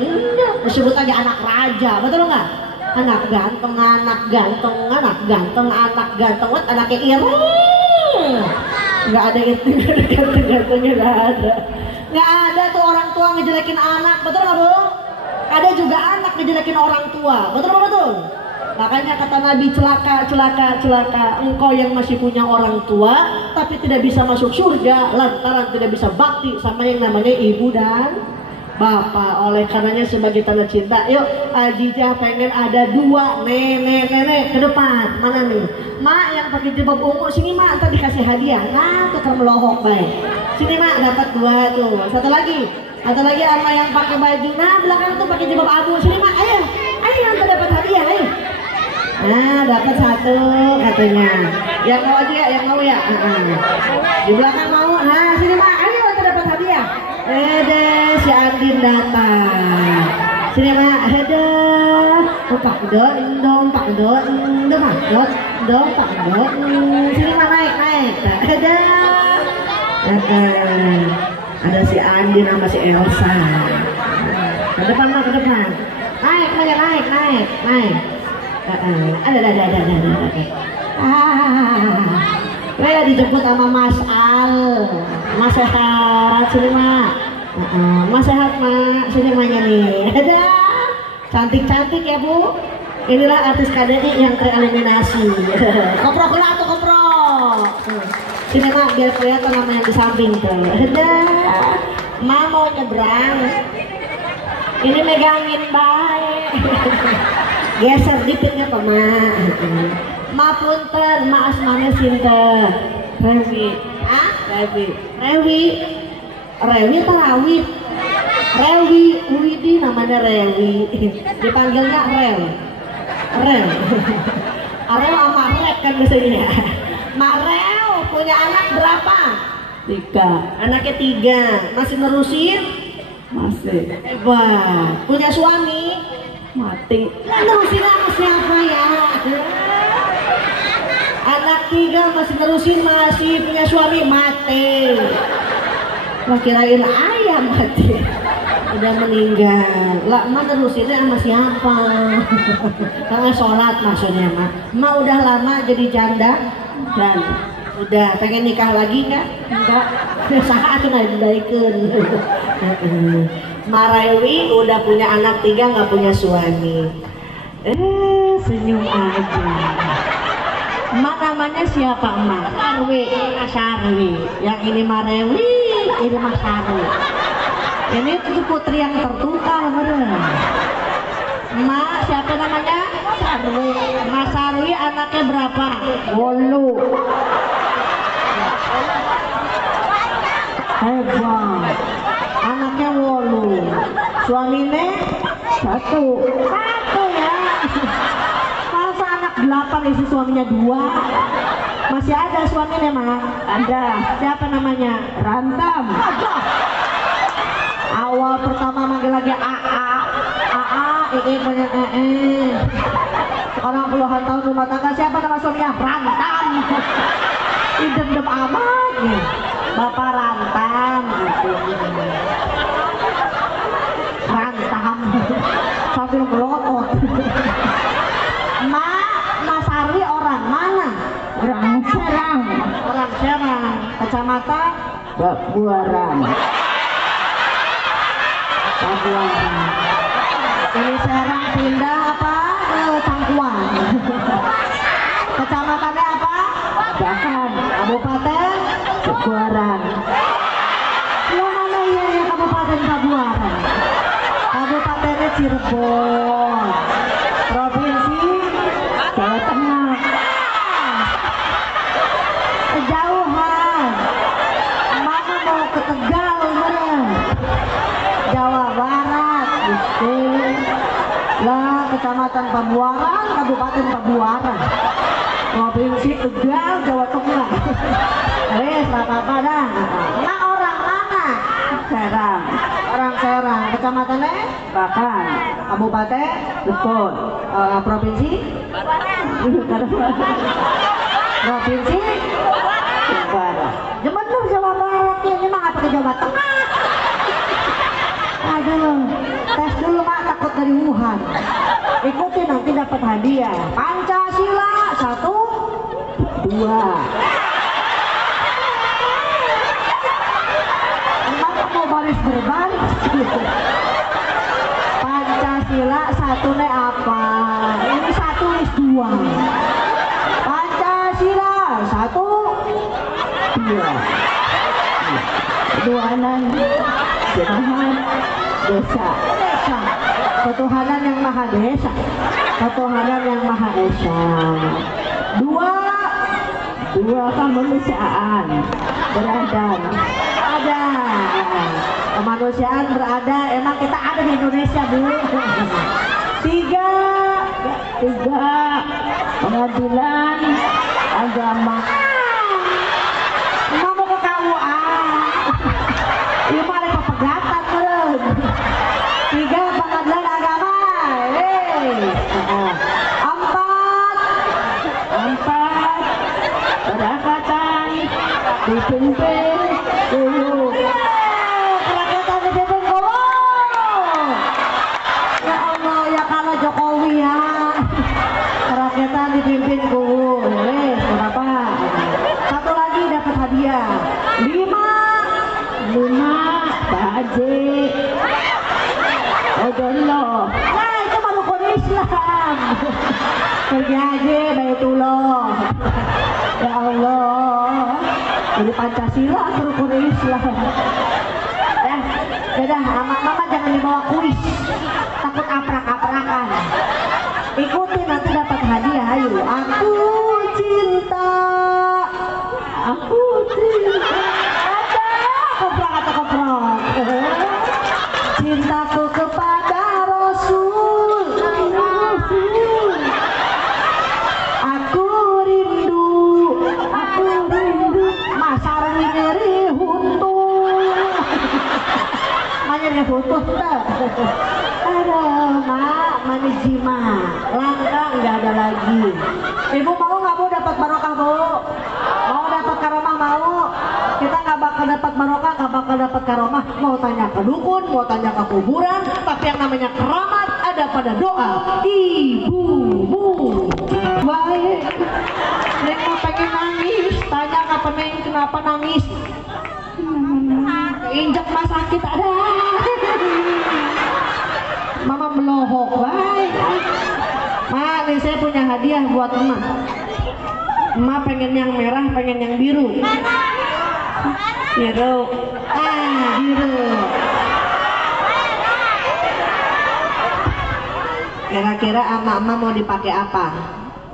Disebut aja anak raja, betul nggak? Anak ganteng, anak ganteng, anak ganteng, anak ganteng. Anaknya ireng. Nggak ada itu, ganteng-gantengnya nggak ada. Nggak ada tuh orang tua ngejelekin anak, betul nggak bu? Ada juga anak ngejelekin orang tua, betul nggak betul? Makanya kata Nabi, celaka, celaka, celaka engkau yang masih punya orang tua tapi tidak bisa masuk surga lantaran tidak bisa bakti sama yang namanya ibu dan bapak. Oleh karenanya sebagai tanda cinta, yuk Ajijah pengen ada 2 nenek ke depan. Mana nih? Mak yang pakai jilbab ungu sini mak, ntar dikasih hadiah. Nah tukar melohok baik. Sini mak dapat 2 tuh. Satu lagi sama yang pakai baju. Nah belakang tuh pakai jilbab abu. Sini mak, ayo ntar dapat hadiah, ayo. Nah dapat 1 katanya. Yang mau aja ya, yang mau ya. Di belakang mau. Nah sini mak, ayo ntar dapat hadiah. Si Andin datang. Sini mak, pak dong. Sini mak, naik. Ada si Andin sama si Elsa. Ke depan mak, ke depan. Naik. Ada. Saya dijemput sama Mas Al. Mas sehat, sini mak. Mas sehat mak, sini maknya nih. Ada. Cantik-cantik ya bu. Inilah artis KDI yang tereliminasi. Koprok lah tuh koprok. Sini mak biar kelihatan nama yang di samping tuh. Ada. Ma mau nyebrang. Ini megangin baik. Geser dikitnya pak mak. Ma punten, ma asmane sinten? Rewi terawih. Widi namanya Rewi. Dipanggilnya Rel. Arel sama Rek kan biasanya. Marel punya anak berapa? 3. Anaknya 3. Masih nerusin? Masih. Hebat. Punya suami? Mati. Nerusin sama siapa ya? Anak 3 masih nerusin, masih punya suami, mati. Wah kirain ayah mati. Udah meninggal. Lah emak terusinnya sama siapa? Karena sholat maksudnya emak udah lama jadi janda. Udah pengen nikah lagi nggak? Enggak. Saat tuh nggak. Marewi udah punya anak 3 nggak punya suami. Senyum aja. Emak namanya siapa emak? Sarwi. Yang ini Marewi, ini Mas Sarwi. Ini tuh putri yang tertukar bener. Emak siapa namanya? Sarwi. Mas Sarwi anaknya berapa? 8. Hebat. Anaknya 8. Suaminya 1 ya. Masa anak 8 isi suaminya 2. Masih ada suaminya mak? Ada. Siapa namanya? Rantam. Awal pertama manggil lagi AA, banyak Orang puluhan tahun rumah tangga, siapa nama suaminya? Rantam. Idem amat nih. Bapak Rantam. Rantam. Sambil melotot. Mas Arwi orang mana? Orang Serang. Kecamatan Babuaran. Ini Serang pindah apa? Tangkuan. Kecamatannya apa? Bahkan Kabupaten Babuaran. Lo mana ya? Kabupaten Pabuaran. Kabupatennya Cirebon. Provinsi Jawa Tengah. Kejauhan. Mama mau ke Tegal bener. Jawa Barat gitu. Lah Kecamatan Pabuaran, Kabupaten Pabuaran. Provinsi Tegal, Jawa Tengah. Apa-apa dah. Nah orang mana? Serang. Orang Serang. Kecamatannya? Bahkan. Kabupaten? Betul. Provinsi? Provinsi? Barat. Bener Jawa Barat ya, ini mah apa ke Jawa Tengah? Aduh, tes dulu mak, takut dari Wuhan. Ikuti nanti dapat hadiah. Pancasila 1, 2. Emang mau baris berbaris? Pancasila 1 ne apa? Ini 1 ini 2. Pancasila 1, 2. Ketuhanan Maha Desa. Ketuhanan yang Maha Desa. Ketuhanan yang Maha Esa. 2 kemanusiaan berada. Ada. Kemanusiaan berada. Emang kita ada di Indonesia Bu. 3 pengadilan agama. Mau ke KUA. Ini mah ada pepegatan belum. 3 pengadilan agama. 4 kerakatan dipimpin Guru. Kerakatan dipimpin Guru. Ya Allah ya kalau Jokowi ya. Kerakatan dipimpin Guru. Berapa? 1 lagi dapat hadiah. 5 Baje. Allah. Nah itu mah rukun Islam. Pergi aja Baitullah. Ya Allah. Jadi Pancasila rukun Islam. Dadah, mama jangan dibawa kuis. Takut aprak-aprakan. Ikuti nanti dapat hadiah. Ayo. Aku cinta. Koprok. Cintaku kepada Rasul. Aku rindu. Masa nyeri huntung. Nyeri huntung tak? Aduh, mak, manijima. Langka nggak ada lagi. Ibu mau nggak mau dapat barokah Bu? Mau dapat karomah mau? Kita nggak bakal dapat barokah, nggak bakal dapat karomah. Mau tanya ke dukun, mau tanya ke kuburan, tapi yang namanya keramat ada pada doa ibumu. Baik, Neng pengen nangis, tanya ke Neng kenapa nangis? Injak mas sakit ada. Mama melohok, baik. Mak, ini saya punya hadiah buat emak. Emak pengen yang merah, pengen yang biru. Biru. Biru. Kira-kira emak mau dipakai apa?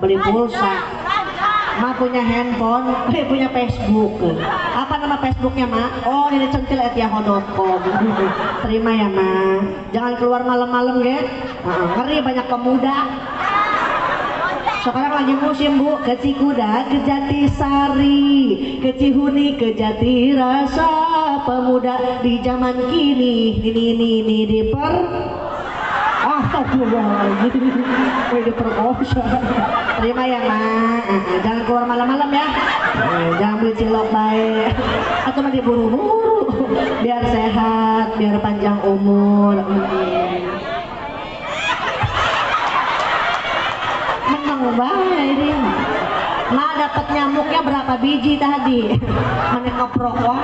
Beli pulsa. Emak punya handphone, punya Facebook. Apa nama Facebooknya Mak? Oh ini centil@yahoo.com. Terima ya Mak. Jangan keluar malam-malam ya. Ngeri banyak pemuda. Sekarang lagi musim Bu, ke Cikuda, ke Jatisari, ke Cihuni, ke Jatirasa. Pemuda di zaman kini, ini diper. Astagfirullahaladzim, diperkosa. Terima ya Mak. Jangan keluar malam-malam ya. Jangan beli cilok baik. Atau mah diburu-buru. Biar sehat, biar panjang umur. Baik ini Mak dapat nyamuknya berapa biji tadi? Mana keprok wah.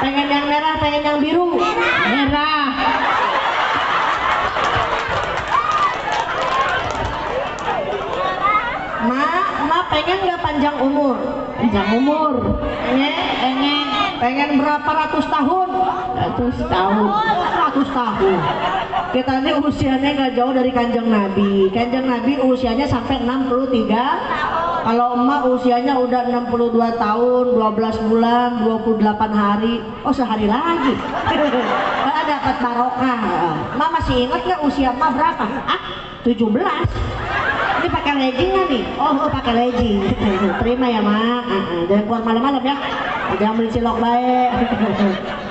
Pengen yang merah, pengen yang biru? Merah. Mak pengen nggak panjang umur? Panjang umur. Pengen. Pengen berapa ratus tahun? 100 tahun. Kita ini usianya nggak jauh dari Kanjeng Nabi. Kanjeng Nabi usianya sampai 63. Kalau emak usianya udah 62 tahun, 12 bulan, 28 hari. Oh, sehari lagi. Dapat barokah. Emak masih ingat nggak usia emak berapa? 17. Ini pakai legging nggak nih? Oh, pakai legging. Terima ya mak. Jangan keluar malam-malam ya. Jangan beli cilok baik.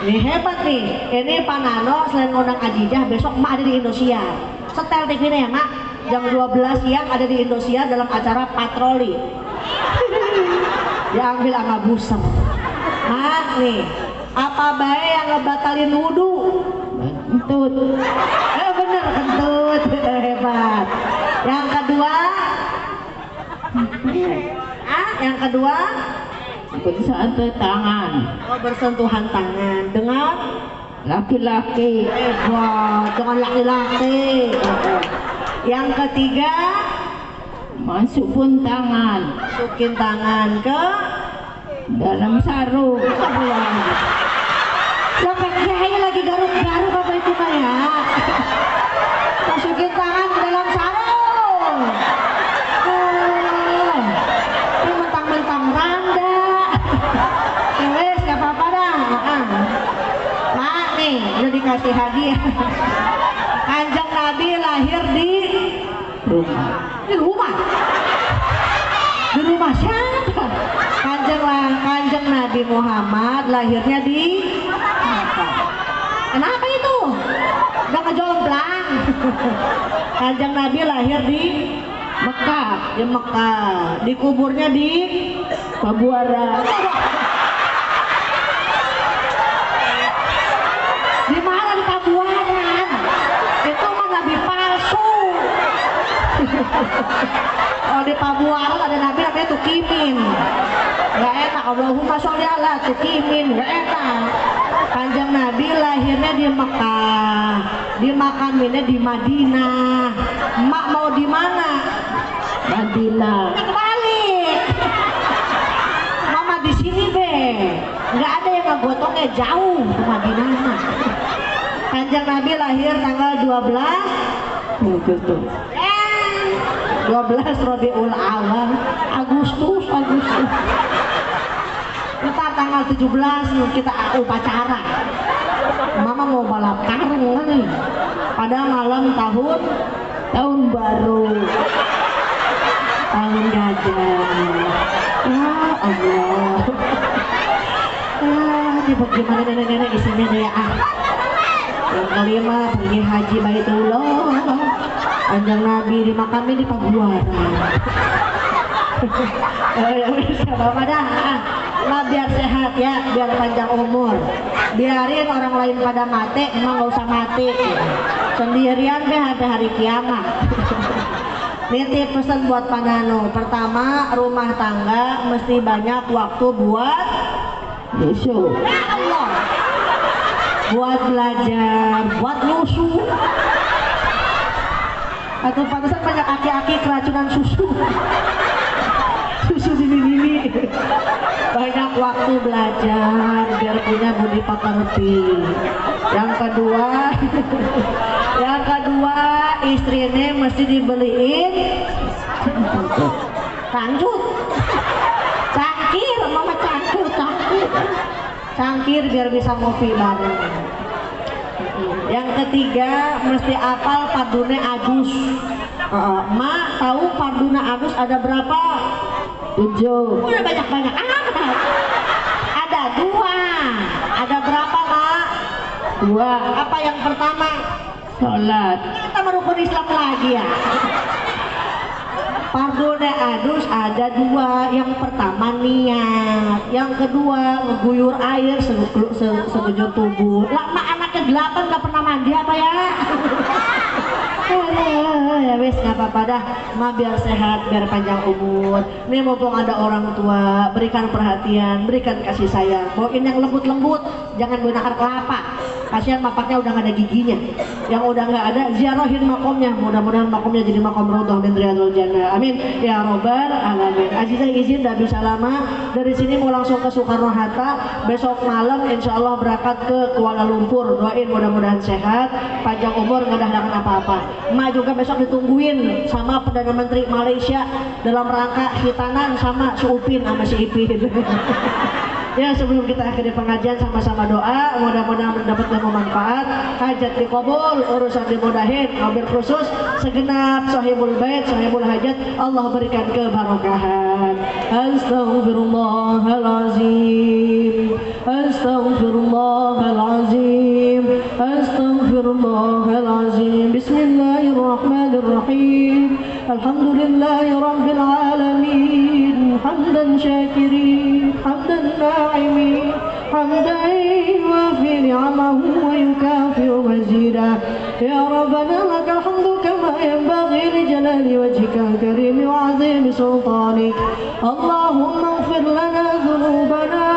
Ini hebat nih. Ini Pak Nano selain ngundang Ajijah, besok emak ada di Indosiar. Setel TV-nya ya mak. Jam 12 siang ada di Indosiar dalam acara patroli. Diambil sama busem. Mak nih, apa baik yang ngebatalin wudhu? Kentut. Bener kentut. Hebat. Yang kedua, yang kedua bersentuhan tangan. Oh, bersentuhan tangan dengan laki-laki. Hebat, dengan laki-laki. Yang ketiga, masukin tangan ke dalam sarung. Siapa kiai lagi garuk-garuk apa itu mah ya? Masukin tangan ke dalam sarung. Ini mentang-mentang randa. Wes gak apa-apa dah. Mak nih udah dikasih hadiah. Kanjeng Nabi lahir di rumah. Di rumah? Di rumah siapa? Kanjeng Nabi Muhammad lahirnya di Mekah. Kenapa itu? Udah ngejomplang. Kanjeng Nabi lahir di Mekah. Di Mekah. Dikuburnya di Pabuara. Di mana di Pabuaran? Itu mah Nabi palsu. Oh, di Pabuaran ada Nabi namanya Tukimin. Gak enak. Allahumma sholli ala Tukimin. Gak enak. Kanjeng Nabi lahirnya di Mekah. Dimakaminnya di Madinah. Mak mau di mana? Madinah. Kebalik. Mama di sini be. Gak ada yang ngegotongnya jauh ke Madinah. Kanjeng Nabi lahir tanggal 12 Rabiul Awal. Agustus. Ntar tanggal 17 kita upacara. Mama mau balap karung nih. Pada malam tahun baru. Tahun gajah. Ya Allah. Ini bagaimana nenek-nenek isinya ya. Yang kelima pergi haji Baitullah. Kanjeng Nabi dimakami di Pabuaran. Ya bisa bapak dah. Lah biar sehat ya, biar panjang umur. Biarin orang lain pada mati, emang gak usah mati. Sendirian deh sampai hari kiamat. Nitip pesan buat Pak Nano. Pertama, rumah tangga mesti banyak waktu buat nyusu. Ya Allah. Buat belajar, buat nyusu. Atau pantesan banyak aki-aki keracunan susu. Susu dini-dini. Banyak waktu belajar biar punya budi pekerti. Yang kedua istrinya mesti dibeliin cangcut. Cangkir, mama cangcut. Cangkir biar bisa ngopi bareng. Yang ketiga mesti apal pardune Agus. Mak tahu pardune Agus ada berapa? 7. Udah banyak-banyak. Ada 2. Ada berapa mak? 2. Apa yang pertama? Sholat. Kita merukun Islam lagi ya. Pardune Agus ada 2. Yang pertama niat. Yang kedua ngeguyur air sekujur tubuh. Lama anaknya 8 gak pernah mandi apa ya? Ya wes gak apa-apa dah. Ma biar sehat, biar panjang umur. Nih mumpung ada orang tua, berikan perhatian, berikan kasih sayang. Bawain yang lembut-lembut, jangan bawain akar kelapa. kasihan mapaknya udah nggak ada giginya. Yang udah nggak ada, ziarahin makomnya, mudah-mudahan makomnya jadi makom raudhah min riyadhil jannah, amin ya robbal alamin. Azizah izin udah bisa lama, dari sini mau langsung ke Soekarno Hatta, besok malam insya Allah berangkat ke Kuala Lumpur. Doain mudah-mudahan sehat, panjang umur, nggak ada halangan apa-apa. Emak juga besok ditungguin sama Perdana Menteri Malaysia dalam rangka hitanan sama si Upin sama si Ipin. Ya, sebelum kita akhiri pengajian sama-sama doa, mudah-mudahan mendapat ilmu manfaat, hajat dikabul, urusan dimudahin, mobil khusus segenap sahibul bait, sahibul hajat Allah berikan keberkahan. Astaghfirullahalazim, astaghfirullahalazim, astaghfirullahalazim. Bismillahirrahmanirrahim. Alhamdulillahi rabbil alamin, hamdan syakirin, hamdan na'imin, hamdan yuwafi ni'amahu wa yukafi'u mazidah. Ya Rabbana lakal hamdu kama yanbaghi li jalali wajhika al-karim wa 'azimi sultanik. Allahumma ighfir lana dhunubana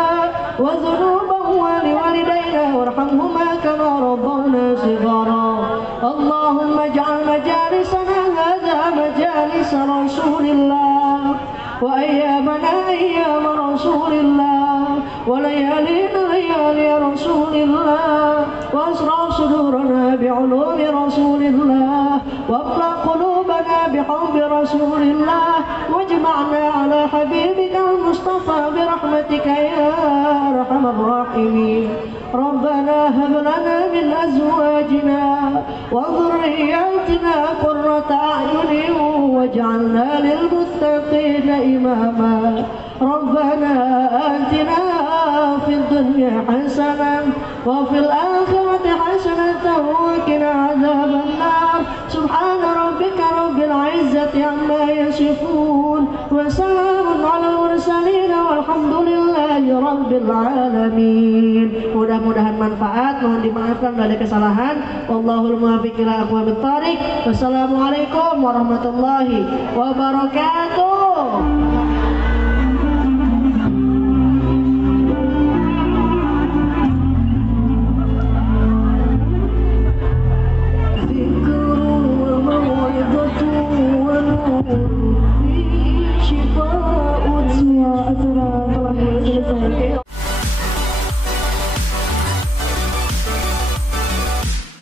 wa dhunuba walidayna warhamhuma kama rabbawna shighara. Allahumma ij'al majalisana hadha majalis Rasulillah wa ayyamana ayyam Rasulillah wa layalina layali Rasulillah wa asra sudurana bi'ulumi Rasulillah wa aqla qulubana bihubbi Rasulillah wajma'na ala habibika al-Mustafa birahmatika ya arhamar rahimin. Rabbana hab lana min azwajina wa dhurriyyatina qurrata a'yunin waj'alna lil muttaqina imama. Rabbana atina fid dunya hasanah wa fil akhirati hasanatan wa qina adzaban nar. Subhana rabbika rabbil izzati amma yasifun wa salamun 'alal mursalin walhamdulillahi rabbil alamin. Mudah-mudahan manfaat, mohon dimaafkan bila ada kesalahan. Wallahul muwaffiq ila aqwamit thoriq. Wassalamualaikum warahmatullahi wabarakatuh.